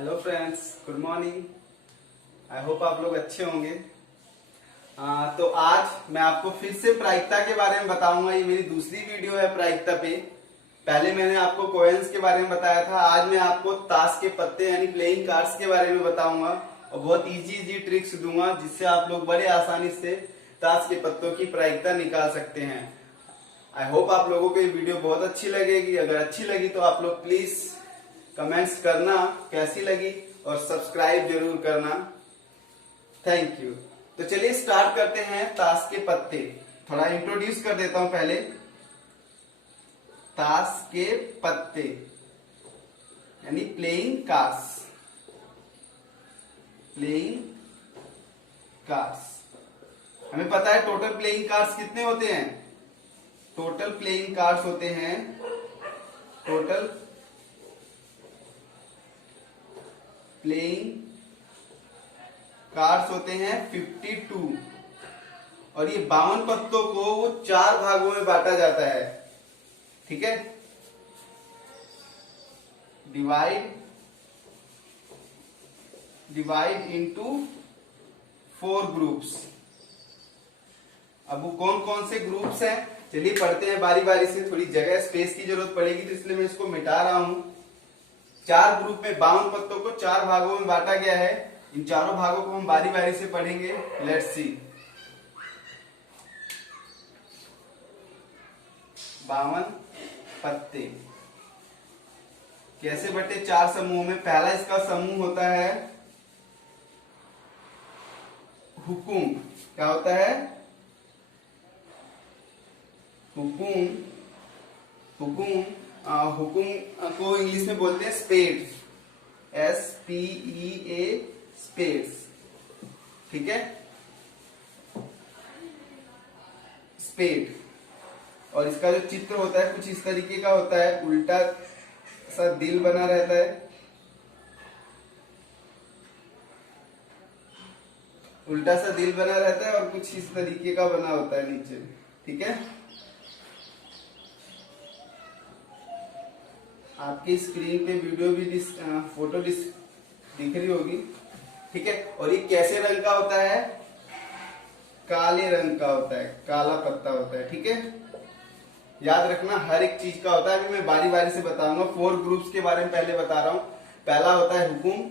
Hello friends, good morning. I hope आप लोग अच्छे होंगे। तो आज मैं आपको फिर से प्रायिकता के बारे में बताऊंगा। ये मेरी दूसरी वीडियो है प्रायिकता पे। पहले मैंने आपको कॉइन्स के बारे में बताया था। आज मैं आपको ताश के पत्ते यानी प्लेइंग कार्ड्स के बारे में बताऊंगा और बहुत इजी ट्रिक्स दूंगा जिससे आप लोग बड़े आसानी से ताश के पत्तों की प्रायिकता निकाल सकते हैं। आई होप आप लोगों को ये वीडियो बहुत अच्छी लगेगी। अगर अच्छी लगी तो आप लोग प्लीज कमेंट्स करना कैसी लगी और सब्सक्राइब जरूर करना। Thank you. तो चलिए स्टार्ट करते हैं ताश के पत्ते। थोड़ा इंट्रोड्यूस कर देता हूं पहले। ताश के पत्ते यानी प्लेइंग कार्ड्स। प्लेइंग कार्ड्स हमें पता है टोटल प्लेइंग कार्ड्स कितने होते हैं। टोटल प्लेइंग कार्ड्स होते हैं टोटल प्लेइंग कार्ड्स होते हैं 52 और ये 52 पत्तों को वो 4 भागों में बांटा जाता है। ठीक है, डिवाइड इनटू 4 ग्रुप्स। अब वो कौन कौन से ग्रुप्स हैं चलिए पढ़ते हैं बारी बारी से। थोड़ी जगह स्पेस की जरूरत पड़ेगी तो इसलिए मैं इसको मिटा रहा हूं। 4 ग्रुप में 52 पत्तों को 4 भागों में बांटा गया है। इन चारों भागों को हम बारी बारी से पढ़ेंगे। Let's see. 52 पत्ते कैसे बटे 4 समूहों में। पहला इसका समूह होता है हुकुम। क्या होता है? हुकुम। हुकुम को इंग्लिश में बोलते हैं स्पेड्स। SPEA spades. ठीक है, स्पेड। और इसका जो चित्र होता है कुछ इस तरीके का होता है। उल्टा सा दिल बना रहता है। उल्टा सा दिल बना रहता है और कुछ इस तरीके का बना होता है नीचे। ठीक है, आपकी स्क्रीन पे वीडियो भी फोटो दिख रही होगी। ठीक है, और ये कैसे रंग का होता है? काले रंग का होता है। काला पत्ता होता है। ठीक है, याद रखना हर एक चीज का होता है। अभी मैं बारी बारी से बताऊंगा। 4 ग्रुप्स के बारे में पहले बता रहा हूं। पहला होता है हुकुम।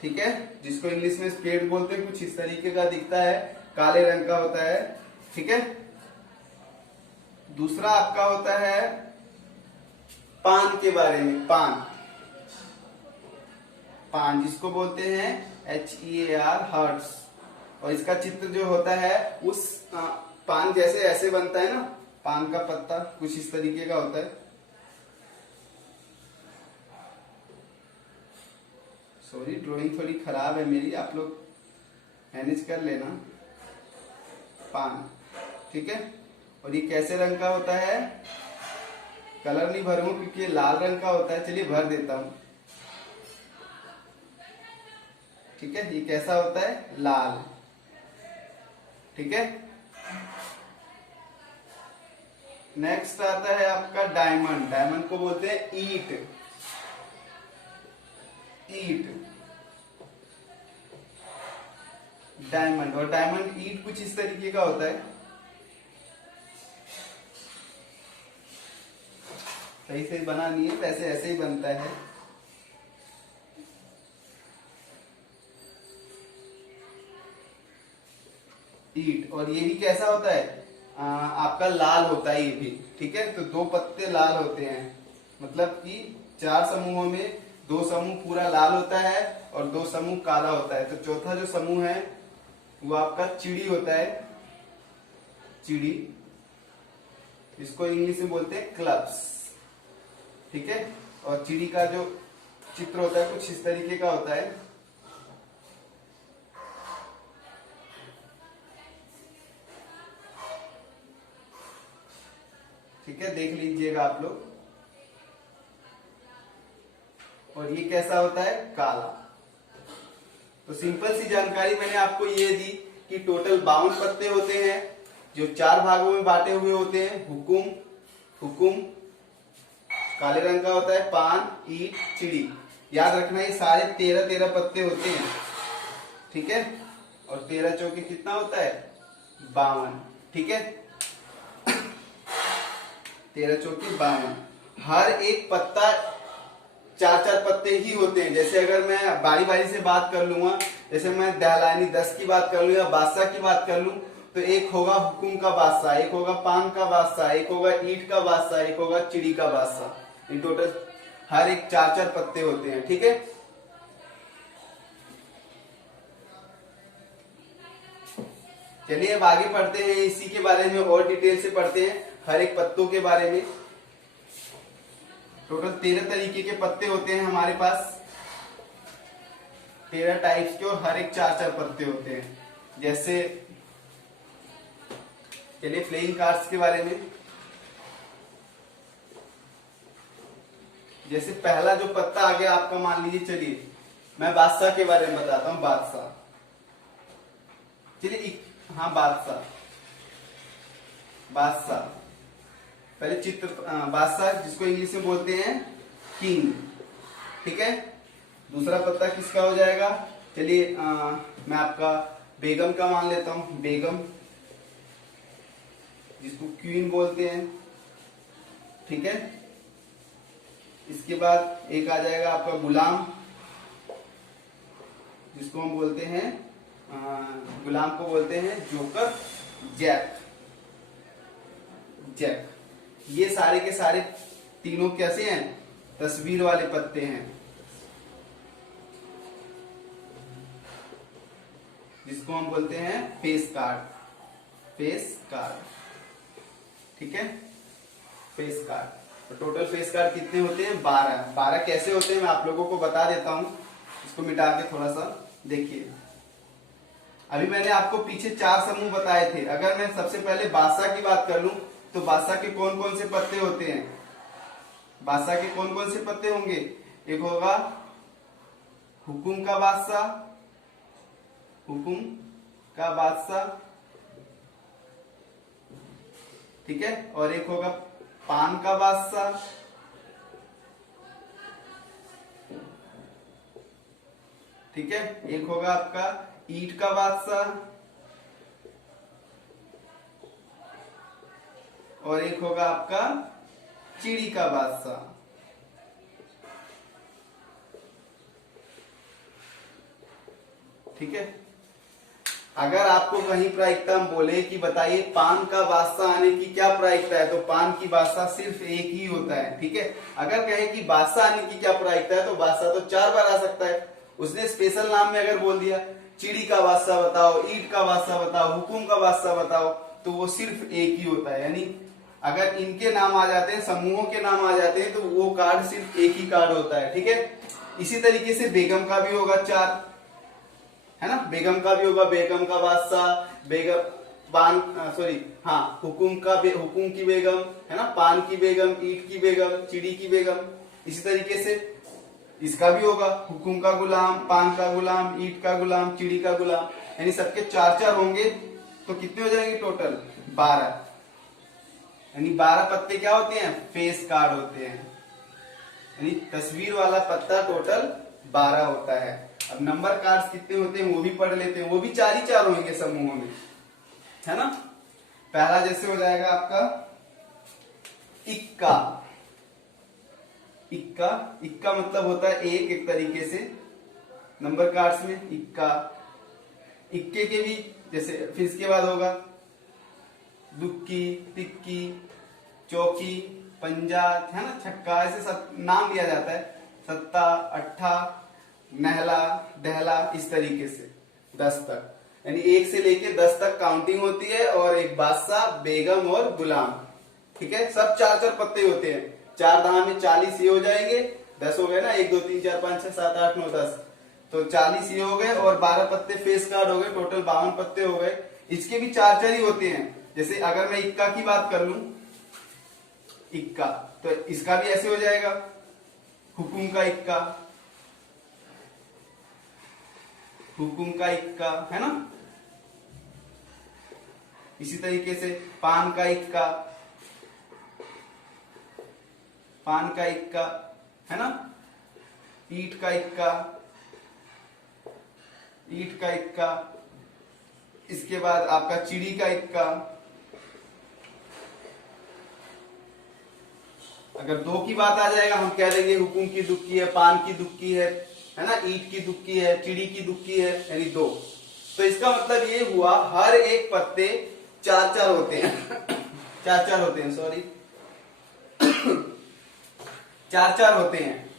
ठीक है, जिसको इंग्लिश में स्पेड बोलते हैं। कुछ इस तरीके का दिखता है, काले रंग का होता है। ठीक है, दूसरा आपका होता है पान के बारे में। पान जिसको बोलते हैं HEAR हर्ट्स। और इसका चित्र जो होता है उस पान जैसे ऐसे बनता है ना। पान का पत्ता कुछ इस तरीके का होता है। सॉरी, ड्राइंग थोड़ी खराब है मेरी, आप लोग मैनेज कर लेना। पान। ठीक है, और ये कैसे रंग का होता है? कलर नहीं भरूंगा क्योंकि ये लाल रंग का होता है। चलिए भर देता हूं। ठीक है, ये कैसा होता है? लाल। ठीक है, नेक्स्ट आता है आपका डायमंड। डायमंड को बोलते हैं ईट। डायमंड। और डायमंड ईट कुछ इस तरीके का होता है। सही से बना नहीं है, वैसे ऐसे ही बनता है। ईट। और ये भी कैसा होता है? आपका लाल होता है ये भी। ठीक है, तो 2 पत्ते लाल होते हैं। मतलब कि 4 समूहों में 2 समूह पूरा लाल होता है और 2 समूह काला होता है। तो चौथा जो समूह है वो आपका चिड़ी होता है। चिड़ी, इसको इंग्लिश में बोलते हैं क्लब्स। ठीक है, और चिड़ी का जो चित्र होता है कुछ इस तरीके का होता है। ठीक है, देख लीजिएगा आप लोग। और ये कैसा होता है? काला। तो सिंपल सी जानकारी मैंने आपको ये दी कि टोटल 52 पत्ते होते हैं जो 4 भागों में बांटे हुए होते हैं। हुकुम काले रंग का होता है। पान, ईट, चिड़ी। याद रखना ये सारे 13-13 पत्ते होते हैं, ठीक है। और 13 चौके कितना होता है 52, ठीक है। 13 चौके 52। हर एक पत्ता 4-4 पत्ते ही होते हैं। जैसे अगर मैं बारी बारी से बात कर लूंगा, जैसे मैं दहलानी 10 की बात कर लूं या बादशाह की बात कर लूं, तो एक होगा हुकुम का बादशाह, एक होगा पान का बादशाह, एक होगा ईंट का बादशाह, एक होगा चिड़ी का बादशाह। इन टोटल हर एक 4-4 पत्ते होते हैं, ठीक है। चलिए अब आगे पढ़ते हैं, इसी के बारे में और डिटेल से पढ़ते हैं, हर एक पत्तों के बारे में। टोटल 13 तरीके के पत्ते होते हैं हमारे पास, 13 टाइप्स के, और हर एक 4-4 पत्ते होते हैं। जैसे चलिए प्लेइंग कार्ड्स के बारे में। जैसे पहला जो पत्ता आ गया आपका, मान लीजिए, चलिए मैं बादशाह के बारे में बताता हूं। बादशाह, चलिए हाँ बादशाह, बादशाह पहले चित्र, बादशाह जिसको इंग्लिश में बोलते हैं किंग, ठीक है। दूसरा पत्ता किसका हो जाएगा, चलिए मैं आपका बेगम का मान लेता हूं, बेगम जिसको क्वीन बोलते हैं, ठीक है। इसके बाद एक आ जाएगा आपका गुलाम, जिसको हम बोलते हैं गुलाम को बोलते हैं जोकर, जैक, जैक। ये सारे के सारे तीनों कैसे हैं, तस्वीर वाले पत्ते हैं, जिसको हम बोलते हैं फेस कार्ड, फेस कार्ड, ठीक है, फेस कार्ड। तो टोटल फेस कार्ड कितने होते हैं 12। 12 कैसे होते हैं मैं आप लोगों को बता देता हूं, इसको मिटा के थोड़ा सा देखिए। अभी मैंने आपको पीछे 4 समूह बताए थे। अगर मैं सबसे पहले बादशाह की बात कर लूं, तो बादशाह के कौन कौन से पत्ते होते हैं, बादशाह के कौन कौन से पत्ते होंगे, एक होगा हुकुम का बादशाह, हुकुम का बादशाह, ठीक है, और एक होगा पान का बादशाह, ठीक है, एक होगा आपका ईंट का बादशाह, और एक होगा आपका चिड़ी का बादशाह, ठीक है। अगर आपको कहीं प्रायिकता हम बोले कि बताइए पान का बादशाह आने की क्या प्रायिकता है, तो पान की बादशाह सिर्फ एक ही होता है, ठीक है। अगर कहे कि बादशाह आने की क्या प्रायिकता है, तो बादशाह तो 4 बार आ सकता है। उसने स्पेशल नाम में अगर बोल दिया चिड़ी का बादशाह बताओ, ईंट का बादशाह बताओ, हुकुम का बादशाह बताओ, तो वो सिर्फ एक ही होता है। यानी अगर इनके नाम आ जाते हैं, समूहों के नाम आ जाते हैं, तो वो कार्ड सिर्फ एक ही कार्ड होता है, ठीक है। इसी तरीके से बेगम का भी होगा 4, है ना, बेगम का भी होगा, बेगम का बादशाह, बेगम पान, सॉरी हाँ, हुकुम की बेगम, है ना, पान की बेगम, ईंट की बेगम, चिड़ी की बेगम। इसी तरीके से इसका भी होगा, हुकुम का गुलाम, पान का गुलाम, ईंट का गुलाम, चिड़ी का गुलाम। यानी सबके 4-4 होंगे, तो कितने हो जाएंगे टोटल 12। यानी 12 पत्ते क्या होते हैं, फेस कार्ड होते हैं। यानी तस्वीर वाला पत्ता टोटल 12 होता है। अब नंबर कार्ड्स कितने होते हैं वो भी पढ़ लेते हैं, वो भी 4 ही 4 होंगे समूहों में, है ना। पहला जैसे हो जाएगा आपका इक्का, इक्का, इक्का मतलब होता है एक तरीके से नंबर कार्ड्स में इक्का। इक्के के भी जैसे फिर इसके बाद होगा दुक्की, तिक्की, चौकी, पंजा, है ना, छक्का, ऐसे सब नाम लिया जाता है, सत्ता, अट्ठा, नहला, दहला, इस तरीके से 10 तक। यानी 1 से लेके 10 तक काउंटिंग होती है, और एक बादशाह, बेगम और गुलाम, ठीक है। सब 4-4 पत्ते होते हैं, 4 दहा में 40 ये हो जाएंगे, 10 हो गए ना, 1 2 3 4 5 6 7 8 9 10, तो 40 ये हो गए, और 12 पत्ते फेस कार्ड हो गए, टोटल 52 पत्ते हो गए। इसके भी 4-4 ही होते हैं। जैसे अगर मैं इक्का की बात कर लूं, इक्का, तो इसका भी ऐसे हो जाएगा, हुकुम का इक्का, हुकुम का इक्का, है ना। इसी तरीके से पान का इक्का, पान का इक्का, है ना। ईंट का इक्का, ईंट का इक्का। इसके बाद आपका चिड़ी का इक्का। अगर दो की बात आ जाएगा हम कह देंगे हुकुम की दुक्की है, पान की दुक्की है ना, ईंट की दुक्की है, चिड़ी की दुक्की है, यानी दो। तो इसका मतलब ये हुआ हर एक पत्ते चार चार होते हैं चार चार होते हैं, सॉरी चार चार होते हैं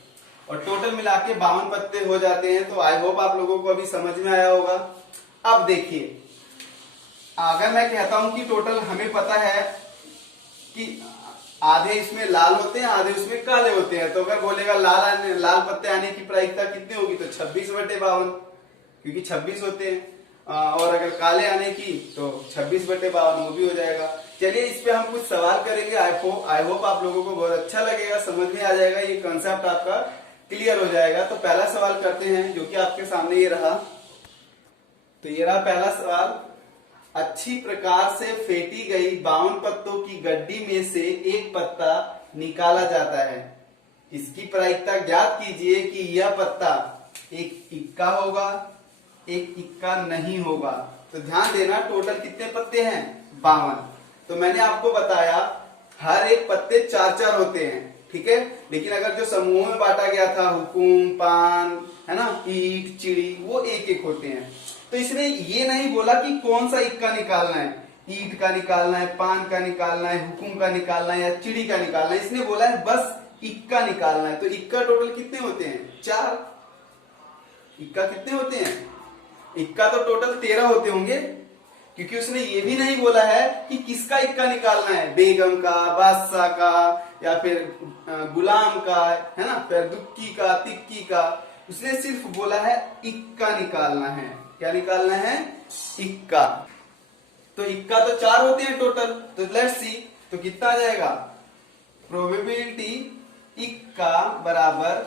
और टोटल मिला के 52 पत्ते हो जाते हैं। तो आई होप आप लोगों को अभी समझ में आया होगा। अब देखिए, अगर मैं कहता हूं कि टोटल हमें पता है कि आधे इसमें लाल होते हैं, आधे उसमें काले होते हैं, तो अगर बोलेगा लाल पत्ते आने की प्रायिकता कितनी होगी, तो 26/52, क्योंकि 26 होते हैं। और अगर काले आने की तो 26/52 वो भी हो जाएगा। चलिए इस पे हम कुछ सवाल करेंगे। आई होप आप लोगों को बहुत अच्छा लगेगा, समझ में आ जाएगा, ये कंसेप्ट आपका क्लियर हो जाएगा। तो पहला सवाल करते हैं जो कि आपके सामने ये रहा। तो ये रहा पहला सवाल। अच्छी प्रकार से फेंटी गई 52 पत्तों की गड्डी में से एक पत्ता निकाला जाता है। इसकी प्रायिकता ज्ञात कीजिए कि यह पत्ता एक इक्का होगा, एक इक्का नहीं होगा। तो ध्यान देना, टोटल कितने पत्ते हैं, 52। तो मैंने आपको बताया हर एक पत्ते चार चार होते हैं, ठीक है। लेकिन अगर जो समूह में बांटा गया था, हुकुम, पान, है ना, ईंट, चिड़ी, वो एक एक होते हैं। तो इसने ये नहीं बोला कि कौन सा इक्का निकालना है, ईंट का निकालना है, पान का निकालना है, हुकुम का निकालना है या चिड़ी का निकालना है। इसने बोला है बस इक्का निकालना है। तो इक्का टोटल कितने होते हैं, 4। इक्का कितने होते हैं, इक्का तो टोटल 13 होते होंगे, क्योंकि उसने ये भी नहीं बोला है कि किसका इक्का निकालना है, बेगम का, बादशाह का या फिर गुलाम का, है ना, फिर दुक्की का, तिक्की का। उसने सिर्फ बोला है इक्का निकालना है। क्या निकालना है, इक्का। तो इक्का तो 4 होते हैं टोटल। तो लेट्स सी, तो कितना आ जाएगा, प्रोबेबिलिटी इक्का बराबर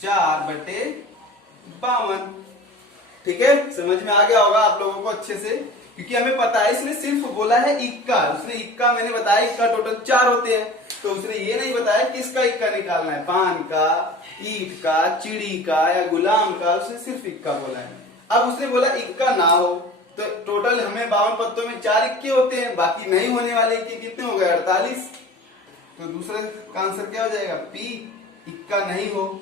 4/52। ठीक है, समझ में आ गया होगा आप लोगों को अच्छे से, क्योंकि हमें पता है इसने सिर्फ बोला है इक्का। उसने इक्का, मैंने बताया इक्का टोटल 4 होते हैं, तो उसने ये नहीं बताया किसका इक्का निकालना है, पान का, ईंट का, चिड़ी का या गुलाम का। उसने सिर्फ इक्का बोला है। अब उसने बोला इक्का ना हो, तो टोटल हमें 52 पत्तों में 4 इक्के होते हैं, बाकी नहीं होने वाले इक्के कितने हो गए, 48। तो दूसरे का आंसर क्या हो जाएगा, पी, इक्का नहीं हो,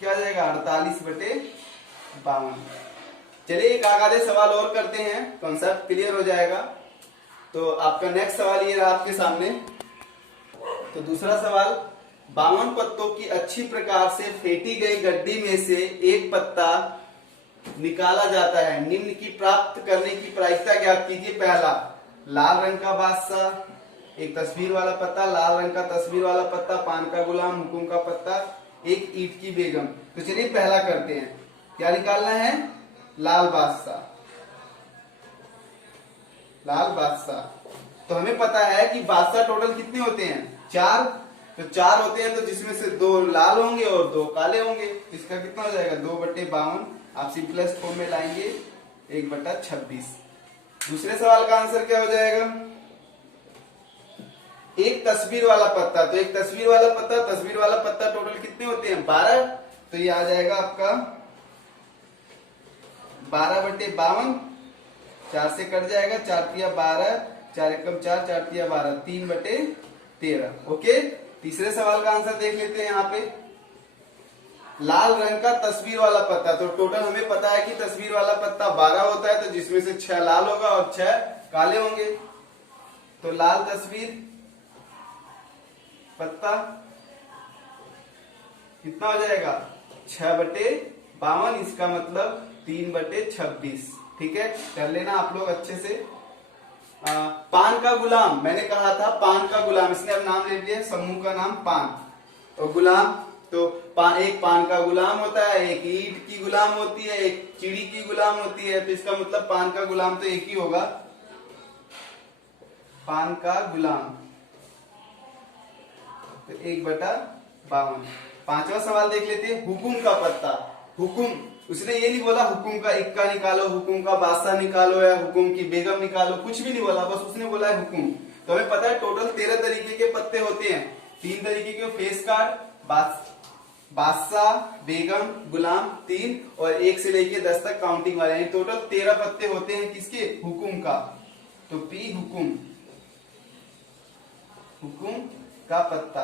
क्या हो जाएगा, 48/52। चलिए एक आगे सवाल और करते हैं, कॉन्सेप्ट क्लियर हो जाएगा। तो आपका नेक्स्ट सवाल ये रहा आपके सामने। तो दूसरा सवाल, 52 पत्तों की अच्छी प्रकार से फेंटी गई गड्डी में से एक पत्ता निकाला जाता है। निम्न की प्राप्त करने की प्रायिकता ज्ञात कीजिए। पहला, लाल रंग का बादशाह, एक तस्वीर वाला पत्ता, लाल रंग का तस्वीर वाला पत्ता, पान का गुलाम, हुकुम का पत्ता, एक ईंट की बेगम। तो चलिए पहला करते हैं, क्या निकालना है, लाल बादशाह, लाल बादशाह। तो हमें पता है कि बादशाह टोटल कितने होते हैं, 4। तो 4 होते हैं, तो जिसमें से 2 लाल होंगे और 2 काले होंगे। इसका कितना हो जाएगा, 2/52। आप सिंपलेस्ट फॉर्म में लाएंगे 1/26। दूसरे सवाल का आंसर क्या हो जाएगा, एक तस्वीर वाला पत्ता। तो एक तस्वीर वाला पत्ता टोटल कितने होते हैं, 12। तो ये आ जाएगा आपका 12/52। 4 से कट जाएगा, 4 तिया 12, 4 एकम 4, 4 तिया 12, 3/13। ओके, तीसरे सवाल का आंसर देख लेते हैं। यहाँ पे लाल रंग का तस्वीर वाला पत्ता, तो टोटल हमें पता है कि तस्वीर वाला पत्ता 12 होता है, तो जिसमें से 6 लाल होगा और 6 काले होंगे। तो लाल तस्वीर पत्ता कितना हो जाएगा, 6/52। इसका मतलब 3/26। ठीक है, कर लेना आप लोग अच्छे से। पान का गुलाम, मैंने कहा था पान का गुलाम, इसने अब नाम ले लिया, समूह का नाम पान और गुलाम। तो एक पान का गुलाम होता है, एक ईंट की गुलाम होती है, एक चिड़ी की गुलाम होती है। तो इसका मतलब पान का गुलाम तो एक ही होगा, पान का गुलाम। तो 1/52। पांचवा सवाल देख लेते हैं, हुकुम का पत्ता। हुकुम, उसने ये नहीं बोला हुकुम का इक्का निकालो, हुकुम का बादशाह निकालो या हुकुम की बेगम निकालो, कुछ भी नहीं बोला, बस उसने बोला है हुकुम। तो हमें पता है टोटल 13 तरीके के पत्ते होते हैं, 3 तरीके के फेस कार्ड, बादशाह, बेगम, गुलाम 3 और 1 से लेके 10 तक काउंटिंग वाले, टोटल 13 पत्ते होते हैं किसके, हुकुम का। तो पी हुकुम, हुकुम का पत्ता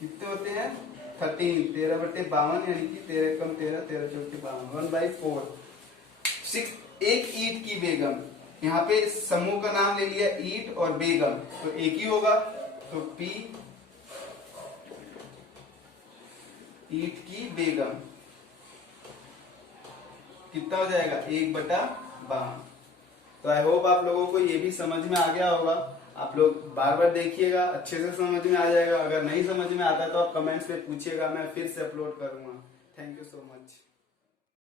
कितने होते हैं 13, 13/52 यानी कि 13 कम 13, 13 चौके 52, 1/4। 6 एक ईट की बेगम, यहाँ पे समूह का नाम ले लिया ईट और बेगम, तो एक ही होगा, तो पी ईट की बेगम कितना हो जाएगा 1/52। तो आई होप आप लोगों को ये भी समझ में आ गया होगा। आप लोग बार बार देखिएगा, अच्छे से समझ में आ जाएगा। अगर नहीं समझ में आता तो आप कमेंट्स पे पूछिएगा, मैं फिर से अपलोड करूंगा। Thank you so much.